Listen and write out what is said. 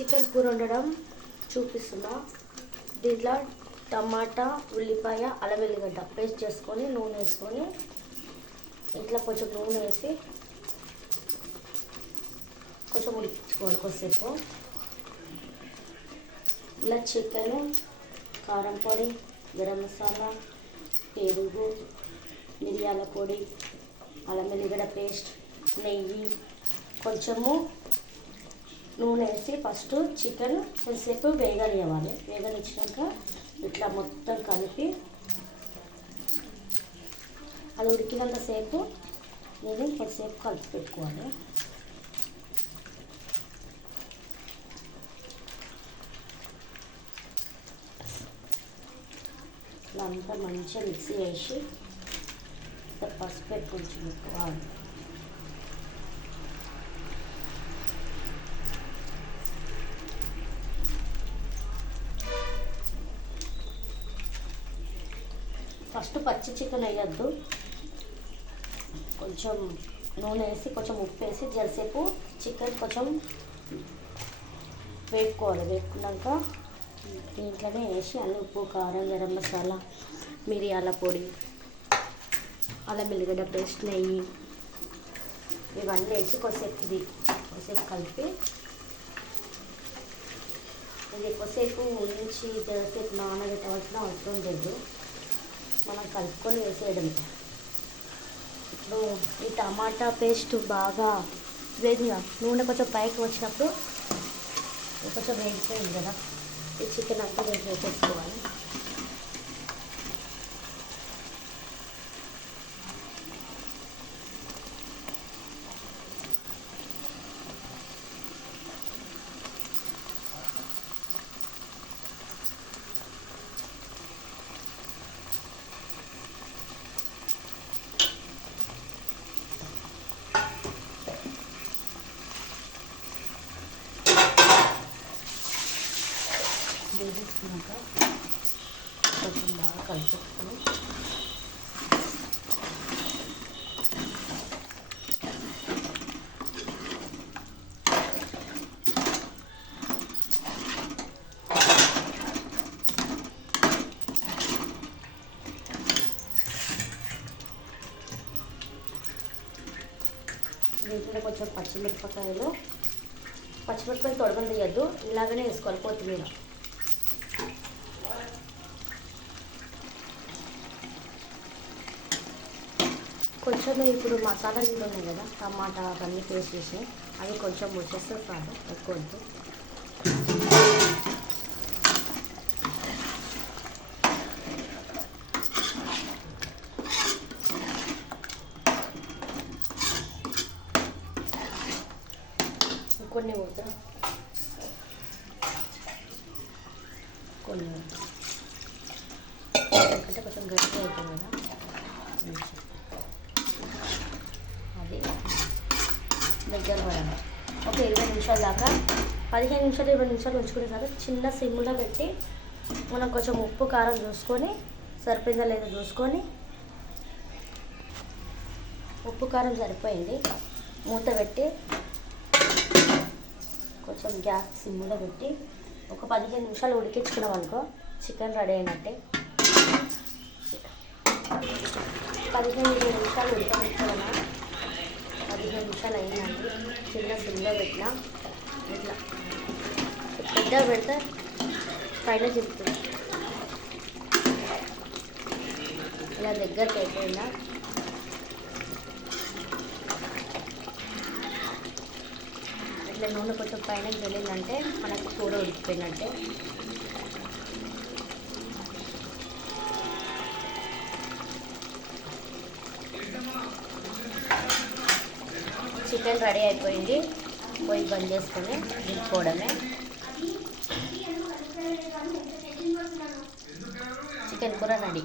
Chicken కూర వండడం చూపిస్తున్నా. దీంట్లో టమాటా, ఉల్లిపాయ, అల్లం వెల్లిగడ్డ పేస్ట్ చేసుకొని నూనె వేసుకొని ఇట్లా కొంచెం నూనె వేసి కొంచెం ఉడికించుకోవాలి కొద్దిసేపు. ఇలా చికెన్, కారం పొడి, గరం మసాలా, పెరుగు, మిరియాల పొడి, అల్లం వెల్లిగడ్డ పేస్ట్, నెయ్యి, కొంచెము నూనె వేసి ఫస్ట్ చికెన్ కొంచెంసేపు వేగనివ్వాలి. వేగనిచ్చినాక ఇట్లా మొత్తం కలిపి అది ఉడికినంతసేపు నేను కొంచెంసేపు కలిపి పెట్టుకోవాలి. ఇట్లా అంతా మంచిగా మిక్సీ వేసి పసుపు పెట్టుకొని పెట్టుకోవాలి. ఫస్ట్ పచ్చి చికెన్ వేయద్దు, కొంచెం నూనె వేసి కొంచెం ఉప్పు వేసి జరసేపు చికెన్ కొంచెం వేపుకోవాలి. వేపుకున్నాక దీంట్లోనే వేసి అన్ని ఉప్పు, కారం, గరం మసాలా, మిరియాల పొడి, అల్లం వెల్లిగడ్డ పేస్ట్, నెయ్యి ఇవన్నీ వేసి కొద్దిసేపు కలిపి ఇది ఎక్కువసేపు ఉంచి జరసేపు నానబెట్టవలసిన అవసరం లేదు. మనం కలుపుకొని వేసేయడం. ఇప్పుడు ఈ టమాటా పేస్ట్ బాగా వేగిన నూనె కొంచెం పైకి వచ్చినప్పుడు కొంచెం వేగిపోయింది కదా, ఈ చికెన్ అంతా వేసేసుకోవాలి. వేసుకున్నాక కొంచెం బాగా కలుపుకొని దీంట్లో కొంచెం పచ్చిమిరపకాయలు తొడగలు తీయద్దు, ఇలాగనే వేసుకోవాలి. కొత్తిమీర కొంచెం ఇప్పుడు మసాలా నీళ్ళు ఉన్నాయి కదా, టమాటా అవన్నీ పేస్ట్ చేసి అవి కొంచెం వచ్చేస్తే చాలు, ఎక్కువ వద్దు. కొన్ని పోతా కొన్ని ఎందుకంటే కొంచెం గట్టిగా అవుతుంది కదా, అది దగ్గర పడాలి. ఒక 20 నిమిషాల దాకా 15 నిమిషాలు 20 నిమిషాలు ఉంచుకునే సార్ చిన్న సిమ్లో పెట్టి మనం కొంచెం ఉప్పు కారం చూసుకొని సరిపోయిందా లేదో చూసుకొని, ఉప్పు కారం సరిపోయింది మూత పెట్టి కొంచెం గ్యాస్ సిమ్లో పెట్టి ఒక 15 నిమిషాలు ఉడికించుకున్నాం అనుకో చికెన్ రెడీ అయినట్టే. 15 నిమిషాలు ఉడకబెట్టుకున్నా, 15 నిమిషాలు అయిందండి. చిన్న సిమ్లో పెట్టినా ఇట్లా పెద్దగా పెడితే పైన చెప్తుంది. ఇలా దగ్గరికి అయిపోయిందా, ఇట్లా నూనె కొంచెం పైనకి వెళ్ళిందంటే మనకు కూర ఉడికిపోయినట్టే. చికెన్ రెడీ అయిపోయింది, పొయ్యి బంద్ చేసుకొని దింపుకోవడమే. చికెన్ కూర రెడీ.